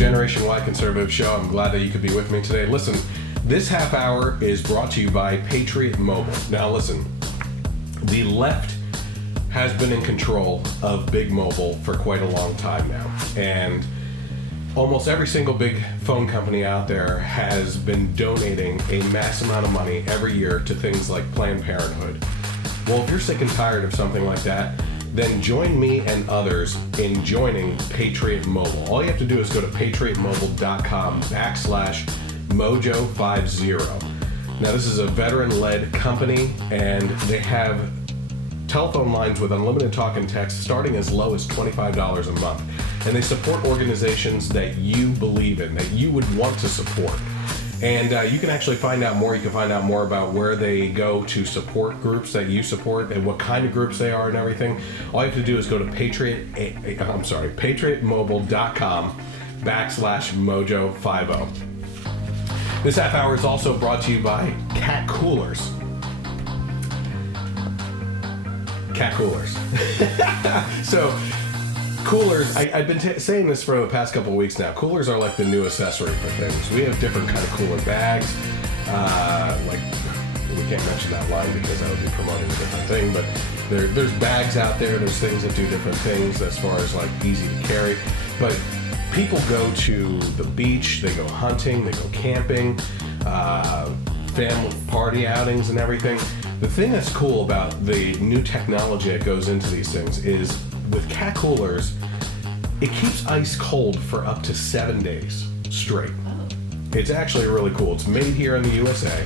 Generation Y Conservative Show. I'm glad that you could be with me today. Listen, this half hour is brought to you by Patriot Mobile. Now listen, the left has been in control of Big Mobile for quite a long time now. And almost every single big phone company out there has been donating a mass amount of money every year to things like Planned Parenthood. Well, if you're sick and tired of something like that, then join me and others in joining Patriot Mobile. All you have to do is go to patriotmobile.com/mojo50. Now, this is a veteran-led company, and they have telephone lines with unlimited talk and text starting as low as $25 a month. And they support organizations that you believe in, that you would want to support. And you can actually find out more. You can find out more about where they go to support groups that you support and what kind of groups they are and everything. All you have to do is go to patriotmobile.com/mojo50. This half hour is also brought to you by Cat Coolers. Cat Coolers. So, coolers, I've been saying this for the past couple of weeks now. Coolers are like the new accessory for things. We have different kind of cooler bags. Like, we can't mention that line because that would be promoting a different thing, but there's bags out there. There's things that do different things as far as like easy to carry. But people go to the beach, they go hunting, they go camping, family party outings and everything. The thing that's cool about the new technology that goes into these things is with Cat Coolers, it keeps ice cold for up to 7 days straight. It's actually really cool. It's made here in the USA,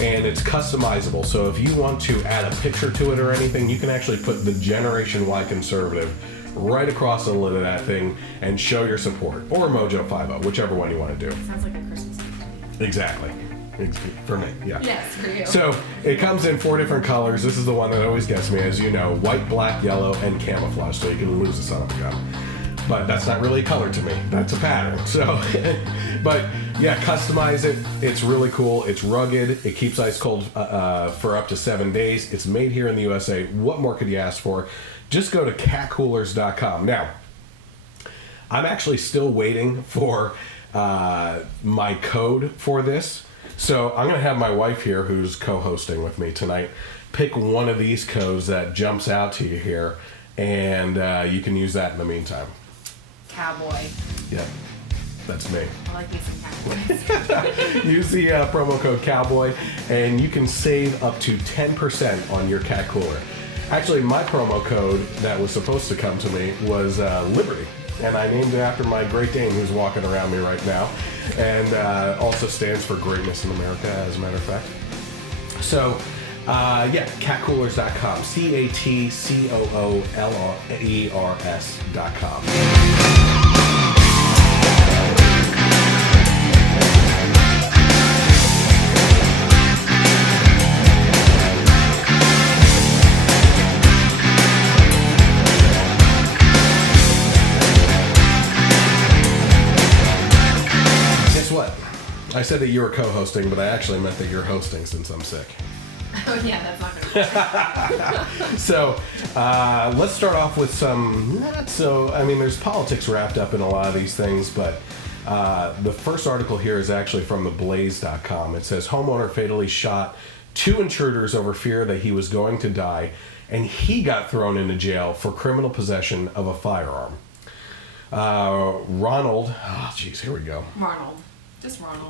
and it's customizable. So if you want to add a picture to it or anything, you can actually put the Generation Y Conservative right across the lid of that thing and show your support. Or Mojo 50, whichever one you want to do. Sounds like a Christmas gift. Exactly. For me, yeah. Yes, for you. So it comes in 4 different colors. This is the one that always gets me, as you know: white, black, yellow, and camouflage. So you can lose the son of a gun. But that's not really a color to me. That's a pattern. So, but yeah, customize it. It's really cool. It's rugged. It keeps ice cold for up to 7 days. It's made here in the USA. What more could you ask for? Just go to catcoolers.com. Now, I'm actually still waiting for my code for this. So I'm going to have my wife here, who's co-hosting with me tonight, pick one of these codes that jumps out to you here, and you can use that in the meantime. Cowboy. Yep, that's me. I like me some cowboys. Use the promo code Cowboy, and you can save up to 10% on your Cat Cooler. Actually, my promo code that was supposed to come to me was Liberty. And I named it after my Great Dane, who's walking around me right now, and also stands for Greatness in America, as a matter of fact. So, yeah, catcoolers.com, catcoolers.com. I said that you were co-hosting, but I actually meant that you're hosting since I'm sick. Oh yeah, that's not going to work. So, let's start off with some there's politics wrapped up in a lot of these things, but the first article here is actually from theblaze.com. It says, homeowner fatally shot 2 intruders over fear that he was going to die, and he got thrown into jail for criminal possession of a firearm. Ronald, here we go.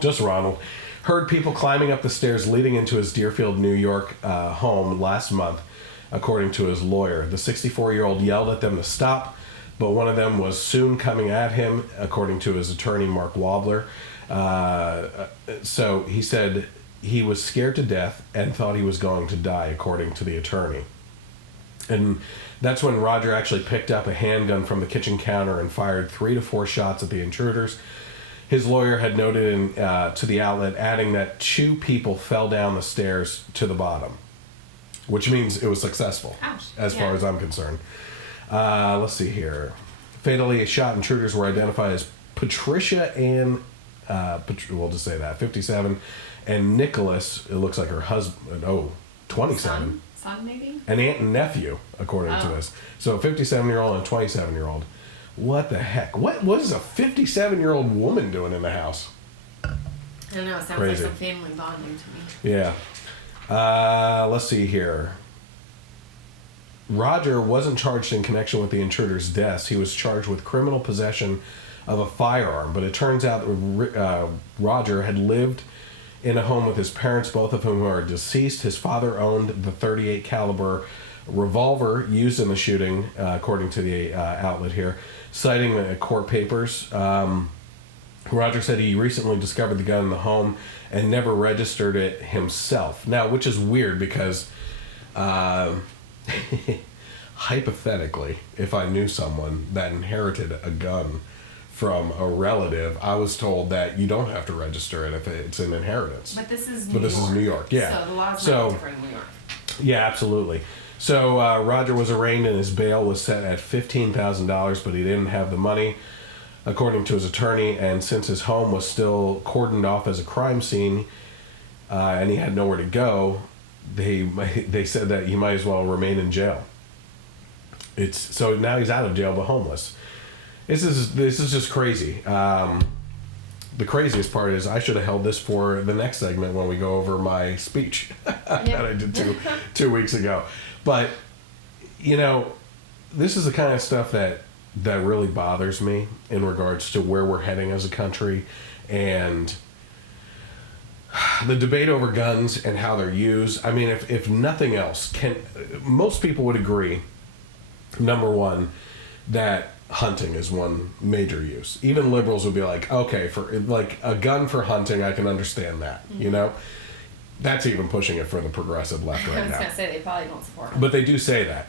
Just Ronald. Heard people climbing up the stairs leading into his Deerfield, New York home last month, according to his lawyer. The 64-year-old yelled at them to stop, but one of them was soon coming at him, according to his attorney, Mark Wobbler. So he said he was scared to death and thought he was going to die, according to the attorney. And that's when Roger actually picked up a handgun from the kitchen counter and fired 3 to 4 shots at the intruders. His lawyer had noted to the outlet, adding that 2 people fell down the stairs to the bottom, which means it was successful. Ouch. As far as I'm concerned. Let's see here. Fatally shot intruders were identified as Patricia Ann, we'll just say that, 57, and Nicholas, it looks like her husband, 27. Son maybe? An aunt and nephew, according to this. So a 57-year-old and a 27-year-old. What the heck? What is a 57-year-old woman doing in the house? I don't know. It sounds Crazy. like some family bonding to me. Yeah. Let's see here. Roger wasn't charged in connection with the intruder's deaths. He was charged with criminal possession of a firearm. But it turns out Roger had lived in a home with his parents, both of whom are deceased. His father owned the .38 caliber revolver used in the shooting, according to the outlet here, citing the court papers. Roger said he recently discovered the gun in the home and never registered it himself. Now, which is weird because hypothetically, if I knew someone that inherited a gun from a relative, I was told that you don't have to register it if it's an inheritance. But this is New But York. this is New York, yeah. So the laws So- might be different in New York. Yeah, absolutely. So Roger was arraigned and his bail was set at $15,000, but he didn't have the money, according to his attorney. And since his home was still cordoned off as a crime scene and he had nowhere to go, they said that he might as well remain in jail. So now he's out of jail but homeless. This is just crazy. The craziest part is I should have held this for the next segment when we go over my speech that I did two weeks ago. But, you know, this is the kind of stuff that really bothers me in regards to where we're heading as a country and the debate over guns and how they're used. I mean, if nothing else, most people would agree, number one, that hunting is one major use. Even liberals would be like, okay, for like a gun for hunting, I can understand that, you know? That's even pushing it for the progressive left I right was now. going to say they probably don't support it. But they do say that.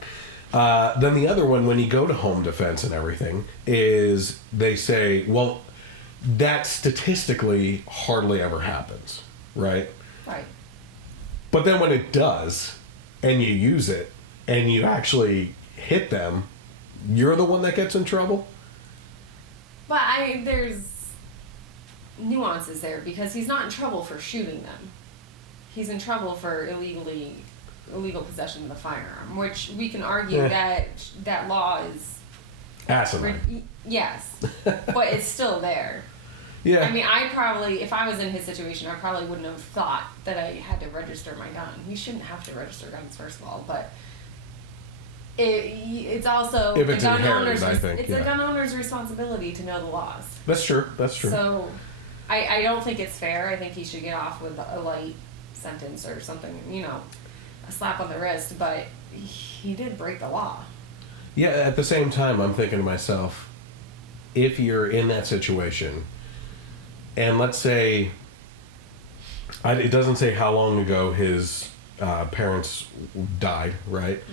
Then the other one, when you go to home defense and everything, is they say, well, that statistically hardly ever happens, right? Right. But then when it does, and you use it, and you actually hit them, you're the one that gets in trouble? But there's nuances there because he's not in trouble for shooting them. He's in trouble for illegal possession of the firearm, which we can argue that law is Asinine. yes, but it's still there. Yeah. I mean, I probably, if I was in his situation, I probably wouldn't have thought that I had to register my gun. You shouldn't have to register guns, first of all, but it's also If it's the gun inherited, owner's I think, it's yeah. the gun owner's responsibility to know the laws. That's true. That's true. So, I don't think it's fair. I think he should get off with a light sentence or something, a slap on the wrist, but he did break the law. Yeah, at the same time, I'm thinking to myself, if you're in that situation, and let's say, it doesn't say how long ago his parents died, right?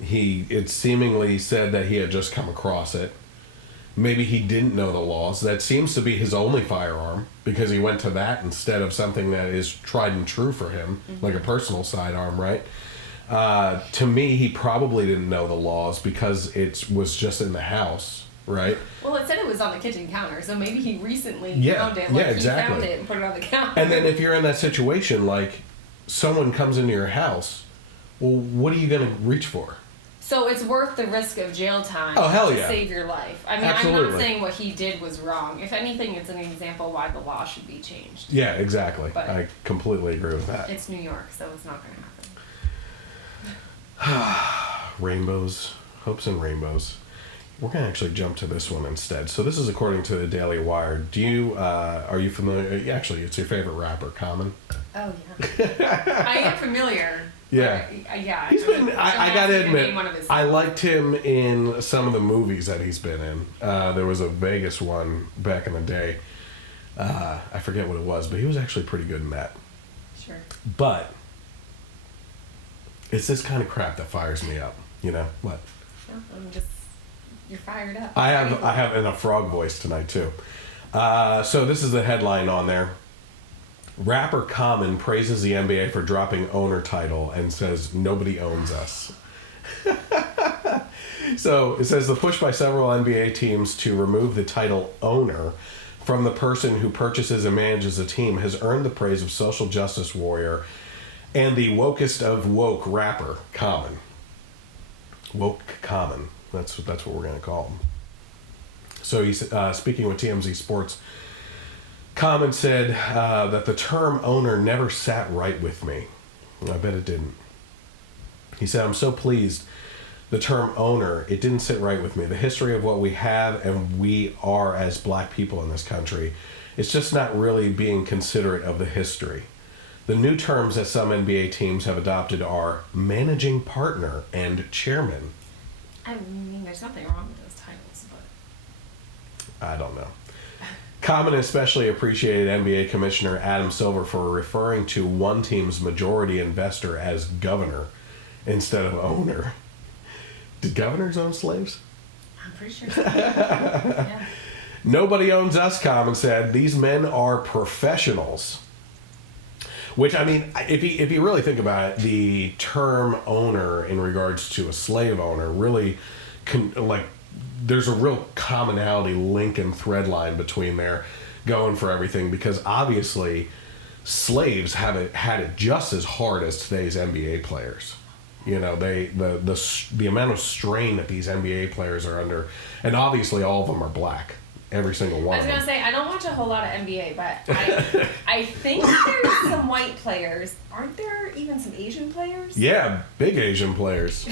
It seemingly said that he had just come across it. Maybe he didn't know the laws. That seems to be his only firearm because he went to that instead of something that is tried and true for him, like a personal sidearm, right? To me, he probably didn't know the laws because it was just in the house, right? Well, it said it was on the kitchen counter, so maybe he recently Yeah, found it. yeah, Like exactly. he found it and put it on the counter. And then if you're in that situation, like someone comes into your house, well, what are you going to reach for? So it's worth the risk of jail time Oh, hell to yeah. save your life. I mean, I'm Absolutely. not saying what he did was wrong. If anything, it's an example why the law should be changed. Yeah, exactly. But- I completely agree with that. It's New York, so it's not going to happen. Rainbows, hopes and rainbows. We're going to actually jump to this one instead. So this is according to the Daily Wire. Are you familiar? Actually, it's your favorite rapper, Common. Oh, yeah. I am familiar. Yeah. But, yeah. He's been, I got to admit, one of his I liked him in some of the movies that he's been in. There was a Vegas one back in the day. I forget what it was, but he was actually pretty good in that. Sure. But it's this kind of crap that fires me up. You know what? No, you're fired up. I have in a frog voice tonight too. So this is the headline on there. Rapper Common praises the NBA for dropping owner title and says nobody owns us. So it says the push by several NBA teams to remove the title owner from the person who purchases and manages a team has earned the praise of social justice warrior and the wokest of woke rapper Common. Woke Common. That's what we're going to call them. So he's speaking with TMZ Sports. Common said that the term owner never sat right with me. I bet it didn't. He said, I'm so pleased. The term owner, it didn't sit right with me. The history of what we have and we are as black people in this country, it's just not really being considerate of the history. The new terms that some NBA teams have adopted are managing partner and chairman. I mean, there's nothing wrong with those titles, but... I don't know. Common especially appreciated NBA Commissioner Adam Silver for referring to one team's majority investor as governor instead of owner. Did governors own slaves? I'm pretty sure so. Yeah. Nobody owns us, Common said. These men are professionals. Which, I mean, if you really think about it, the term owner in regards to a slave owner really, there's a real commonality link and thread line between there going for everything, because obviously slaves had it just as hard as today's NBA players. You know, the amount of strain that these NBA players are under, and obviously all of them are black. Every single one. I was gonna say, I don't watch a whole lot of NBA, but I think there's some white players. Aren't there even some Asian players? Yeah, big Asian players.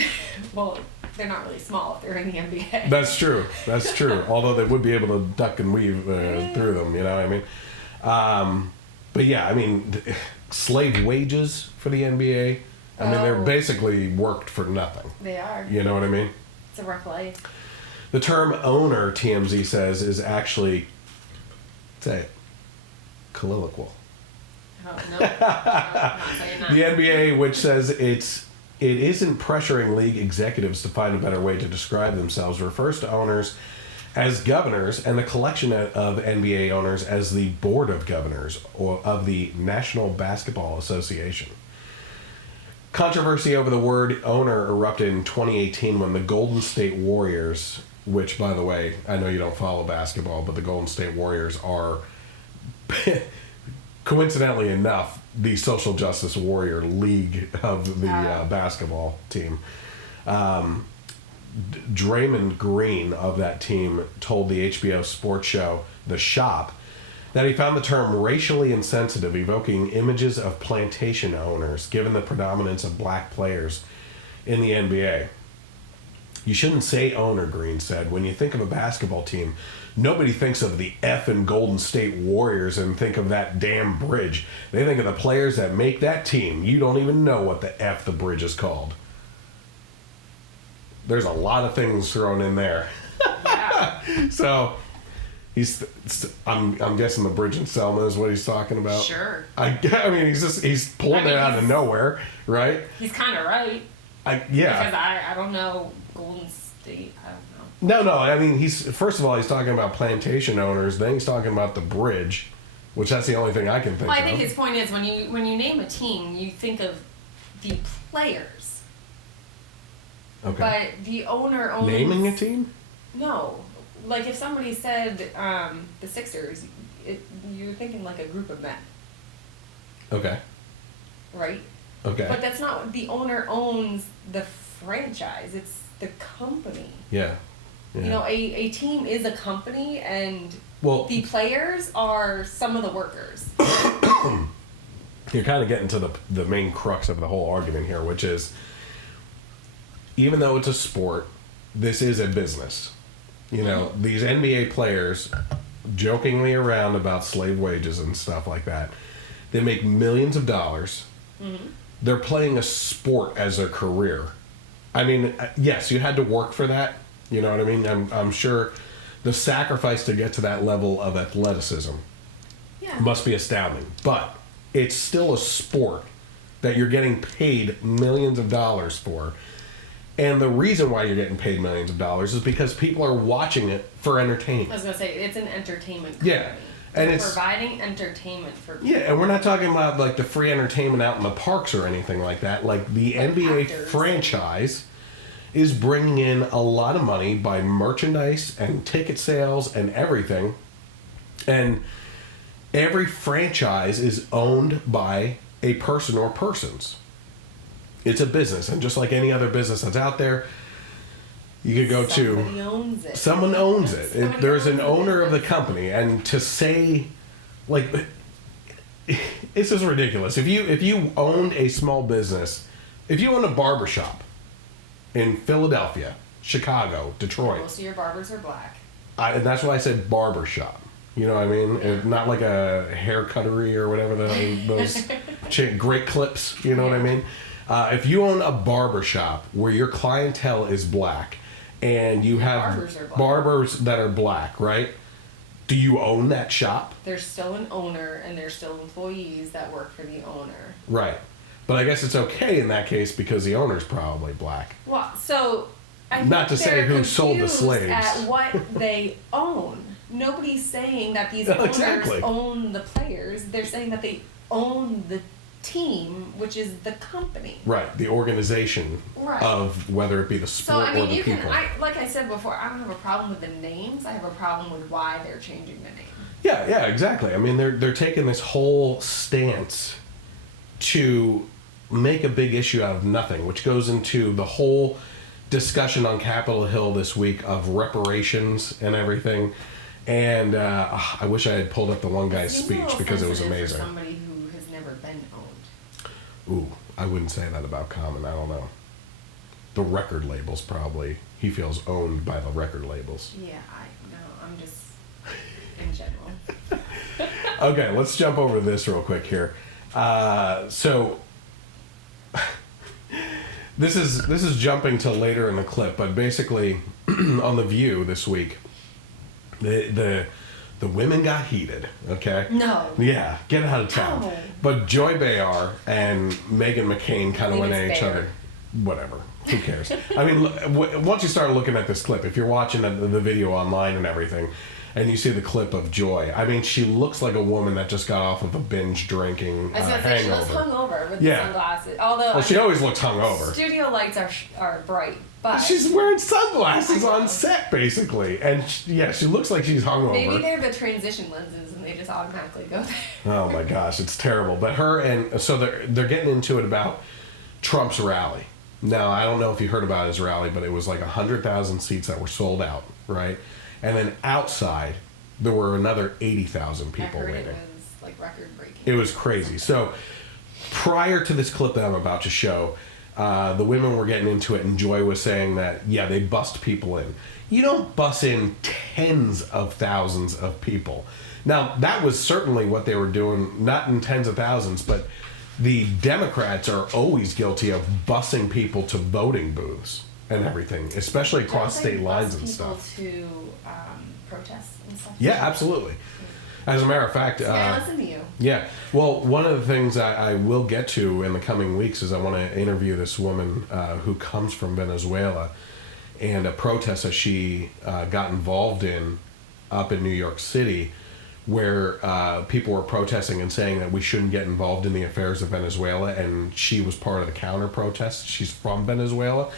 Well, they're not really small if they're in the NBA. That's true. Although they would be able to duck and weave through them, you know what I mean? But yeah, I mean, slave wages for the NBA. I mean, they're basically worked for nothing. They are. You know what I mean? It's a rough life. The term owner, TMZ says, is actually, say it, colloquial. Oh, no. I'm not saying that. The NBA, which says it isn't pressuring league executives to find a better way to describe themselves, refers to owners as governors and the collection of NBA owners as the Board of Governors or of the National Basketball Association. Controversy over the word owner erupted in 2018 when the Golden State Warriors, which, by the way, I know you don't follow basketball, but the Golden State Warriors are, coincidentally enough, the social justice warrior league of the basketball team. Draymond Green of that team told the HBO sports show The Shop that he found the term racially insensitive, evoking images of plantation owners, given the predominance of black players in the NBA. You shouldn't say owner, Green said. When you think of a basketball team, nobody thinks of the effing Golden State Warriors and think of that damn bridge. They think of the players that make that team. You don't even know what the F the bridge is called. There's a lot of things thrown in there. Yeah. So... I'm guessing the bridge in Selma is what he's talking about. Sure. I mean, he's pulling it out of nowhere, right? He's kind of right. Yeah. Because I don't know Golden State. I don't know. No. I mean, first of all, he's talking about plantation owners. Then he's talking about the bridge, which that's the only thing I can think of. Well, I think his point is when you name a team, you think of the players. Okay. But the owner owns... Naming a team? No. Like if somebody said the Sixers, you're thinking like a group of men. Okay. Right? Okay. But that's not... The owner owns the franchise. It's the company. Yeah. You know, a team is a company, and the players are some of the workers. You're kind of getting to the main crux of the whole argument here, which is, even though it's a sport, this is a business. You know, these NBA players, jokingly around about slave wages and stuff like that, they make millions of dollars. Mm-hmm. They're playing a sport as a career. I mean, yes, you had to work for that. You know what I mean? I'm sure the sacrifice to get to that level of athleticism must be astounding. But it's still a sport that you're getting paid millions of dollars for. And the reason why you're getting paid millions of dollars is because people are watching it for entertainment. I was going to say, it's an entertainment company. Yeah. And it's providing entertainment for people. Yeah, and we're not talking about like the free entertainment out in the parks or anything like that. Like the NBA actors. Franchise is bringing in a lot of money by merchandise and ticket sales and everything. And every franchise is owned by a person or persons. It's a business, and just like any other business that's out there, You could go Somebody to owns it. someone owns it. Somebody There's an owns it. owner of the company, and to say, like, this is ridiculous. If you owned a small business, if you owned a barber shop in Philadelphia, Chicago, Detroit, Most of your barbers are black. and that's why I said barber shop. You know what I mean? And not like a hair cuttery or whatever those great clips. You know what I mean? If you own a barber shop where your clientele is black, and you have Barbers are black. barbers that are black, right? Do you own that shop? There's still an owner, and there's still employees that work for the owner. Right. But I guess it's okay in that case because the owner's probably black. Well, so I think Not to say they're who sold the confused slaves. at what they own. Nobody's saying that these No, owners exactly. own the players. They're saying that they own the team, which is the company. Right. The organization Right. of whether it be the So sport I or mean, the you people. can. Like I said before, I don't have a problem with the names. I have a problem with why they're changing the name. Yeah, exactly. I mean, they're taking this whole stance to make a big issue out of nothing, which goes into the whole discussion on Capitol Hill this week of reparations and everything. And I wish I had pulled up the one guy's Seems a little speech because it was sensitive amazing. For somebody who has never been owned. Ooh, I wouldn't say that about Common. I don't know. The record labels probably. He feels owned by the record labels. Yeah, I'm just in general. Okay, let's jump over this real quick here. So this is jumping to later in the clip, but basically on The View this week, the women got heated. Okay. No. Yeah, get out of town. No. But Joy Behar and Meghan McCain kind of I went think at it's each Behar. other. Whatever. Who cares? I mean, once you start looking at this clip, if you're watching the video online and everything, and you see the clip of Joy, I mean, she looks like a woman that just got off of a binge drinking I was gonna say she looks hangover. hungover with Yeah. the sunglasses. Although Well, she always looks hungover. studio lights are bright, but She's wearing sunglasses on set, basically, and she looks like she's hungover. maybe they're the transition lenses and they just automatically go there. Oh my gosh, it's terrible. But her and so they're getting into it about Trump's rally. Now I don't know if you heard about his rally, but it was like 100,000 seats that were sold out, right? And then outside there were another 80,000 people I heard waiting. it was like record breaking. It was crazy. So prior to this clip that I'm about to show, the women were getting into it, and Joy was saying that, yeah, they bust people in. You don't bus in tens of thousands of people. Now, that was certainly what they were doing, not in tens of thousands, but the Democrats are always guilty of busing people to voting booths and everything, especially across Don't they state lines bus and people stuff. to protests and stuff. Yeah, absolutely. As a matter of fact, Yeah, I listen to you. yeah. Well, one of the things I will get to in the coming weeks is I want to interview this woman who comes from Venezuela, and a protest that she got involved in up in New York City, where people were protesting and saying that we shouldn't get involved in the affairs of Venezuela, and she was part of the counter protest. She's from Venezuela,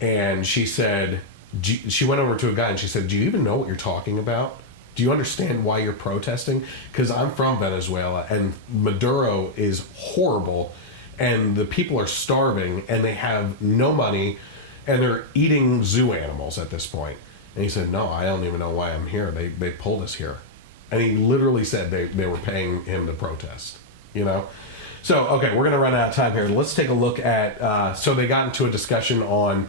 and she said, she went over to a guy and she said, "Do you even know what you're talking about? Do you understand why you're protesting? Because I'm from Venezuela, and Maduro is horrible, and the people are starving, and they have no money, and they're eating zoo animals at this point." And he said, "No, I don't even know why I'm here. They pulled us here." And he literally said they were paying him to protest, you know? So, okay, we're going to run out of time here. Let's take a look at, so they got into a discussion on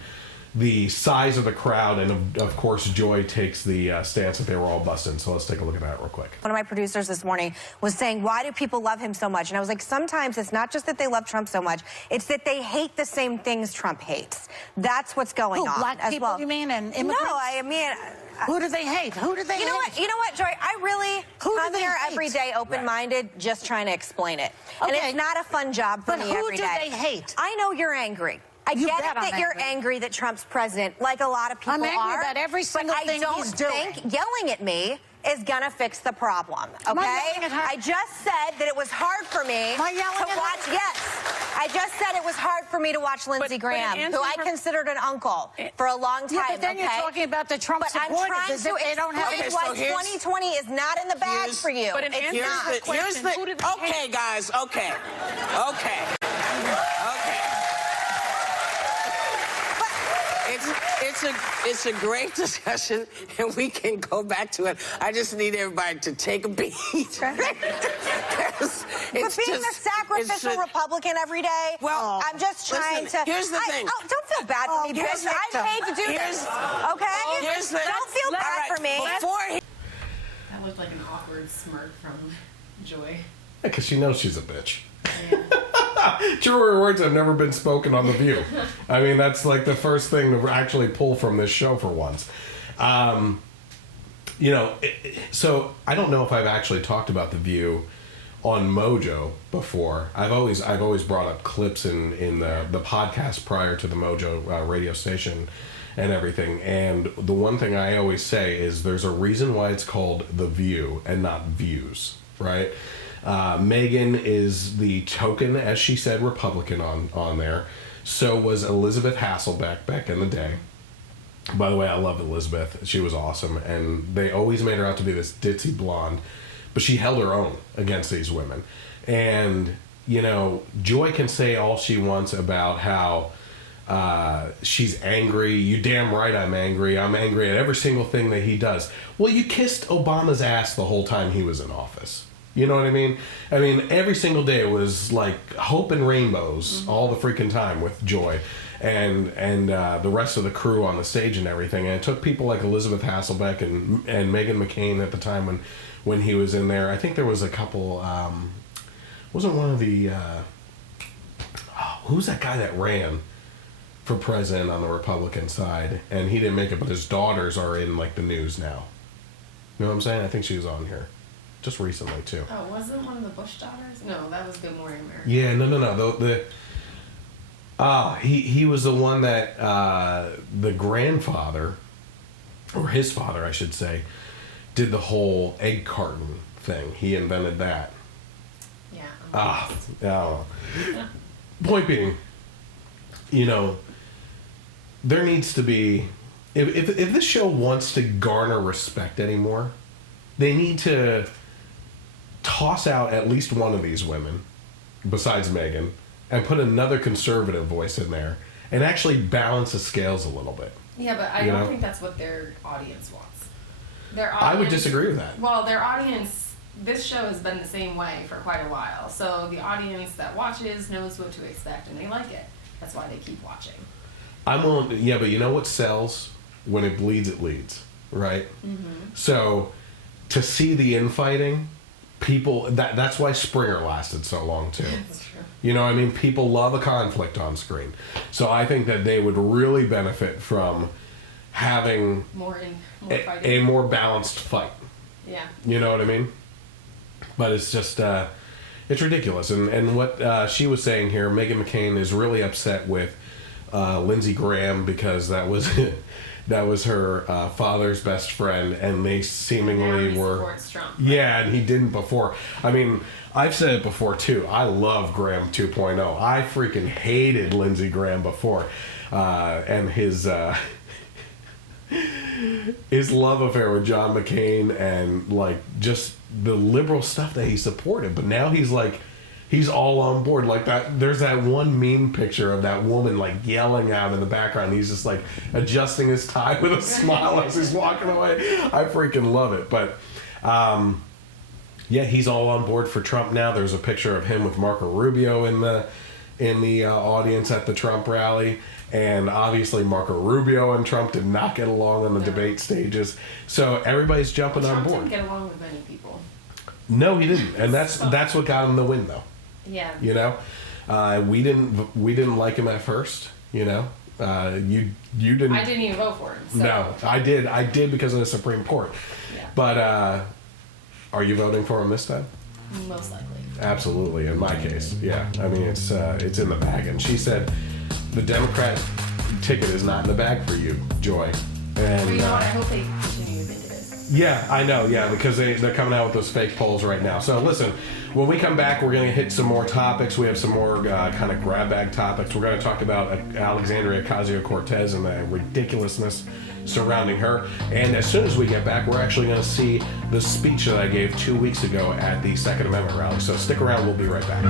the size of the crowd, and of course Joy takes the stance that they were all busting. So let's take a look at that real quick. One of my producers this morning was saying, why do people love him so much? And I was like, sometimes it's not just that they love Trump so much, it's that they hate the same things Trump hates. That's what's going on. Black as people, well. you mean, and immigrants? No, I mean... Who do they hate? Who do they hate? You know what, Joy? I really Who do come they here hate? every day open-minded, just trying to explain it. And Okay. it's not a fun job for But me who every do day. they hate? I know you're angry. I You get it bet I'm that you're angry. angry that Trump's president, like a lot of people I'm angry are. about every single but thing I don't he's doing. think yelling at me is gonna fix the problem. Okay? Am I yelling at her? I just said that it was hard for me Am I yelling to at her? watch. Yes, I just said it was hard for me to watch Lindsey but in Graham, answer who I for- considered an uncle for a long time. Yeah, but then okay? you're talking about the Trump But I'm supporters trying as if to they don't have explain Okay, why so here's- 2020 is not in the bag here's- for you. But in It's answer not. to the question, who did they hate? Okay, guys, okay. Okay. Okay. It's it's a great discussion, and we can go back to it. I just need everybody to take a beat. But being a sacrificial Republican every day, well, I'm just trying listen, to. Here's the thing. Oh, don't feel bad for me, bitch. I'm paid to do this. Okay? Here's the, don't feel bad for me. That looked like an awkward smirk from Joy. Because she knows she's a bitch. Truer words have never been spoken on The View. I mean, that's like the first thing to actually pull from this show for once. So I don't know if I've actually talked about The View on Mojo before. I've always brought up clips in the podcast prior to the Mojo radio station and everything. And the one thing I always say is there's a reason why it's called The View and not Views, right? Megan is the token, as she said, Republican on there. So was Elizabeth Hasselbeck back in the day. By the way, I love Elizabeth. She was awesome. And they always made her out to be this ditzy blonde. But she held her own against these women. And, Joy can say all she wants about how she's angry. You damn right I'm angry. I'm angry at every single thing that he does. Well, you kissed Obama's ass the whole time he was in office. You know what I mean? I mean, every single day it was like hope and rainbows all the freaking time with Joy and the rest of the crew on the stage and everything. And it took people like Elizabeth Hasselbeck and Meghan McCain at the time when he was in there. I think there was a couple, wasn't one of the, who's that guy that ran for president on the Republican side? And he didn't make it, but his daughters are in like the news now. You know what I'm saying? I think she was on here. Just recently too. Oh, wasn't one of the Bush daughters? No, that was Good Morning America. Yeah, no. He was the one that the grandfather, or his father, I should say, did the whole egg carton thing. He invented that. Yeah. I don't know. Point being, there needs to be if this show wants to garner respect anymore, they need to toss out at least one of these women, besides Meghan, and put another conservative voice in there, and actually balance the scales a little bit. Yeah, but I don't think that's what their audience wants. I would disagree with that. Well, their audience, this show has been the same way for quite a while, so the audience that watches knows what to expect, and they like it. That's why they keep watching. I'm willing. Yeah, but you know what sells? When it bleeds, it leads, right? Mm-hmm. So, to see the infighting, people, that's why Springer lasted so long too. That's true. You know what I mean? People love a conflict on screen. So I think that they would really benefit from having more fighting. a more balanced fight. Yeah. You know what I mean? But it's just, it's ridiculous. And what she was saying here, Meghan McCain is really upset with Lindsey Graham because that was her father's best friend, and they seemingly were. Supports Trump. Yeah, and he didn't before. I mean, I've said it before too. I love Graham 2.0. I freaking hated Lindsey Graham before, and his love affair with John McCain and like just the liberal stuff that he supported. But now he's like. He's all on board like that. There's that one meme picture of that woman like yelling out in the background. He's just like adjusting his tie with a smile as he's walking away. I freaking love it. But yeah, he's all on board for Trump now. There's a picture of him with Marco Rubio in the audience at the Trump rally. And obviously Marco Rubio and Trump did not get along on the debate stages. So everybody's jumping on board. Trump didn't get along with many people. No, he didn't. And that's what got him the win though. Yeah. You know, we didn't like him at first. You know, you didn't. I didn't even vote for him. So. No, I did because of the Supreme Court. Yeah. But are you voting for him this time? Most likely. Absolutely. In my case, yeah. I mean, it's in the bag. And she said the Democrat ticket is not in the bag for you, Joy. And well, you know what? I hope they continue to think it is. Yeah, I know. Yeah, because they're coming out with those fake polls right now. So listen. When we come back, we're going to hit some more topics. We have some more kind of grab bag topics. We're going to talk about Alexandria Ocasio-Cortez and the ridiculousness surrounding her. And as soon as we get back, we're actually going to see the speech that I gave 2 weeks ago at the Second Amendment rally. So stick around. We'll be right back.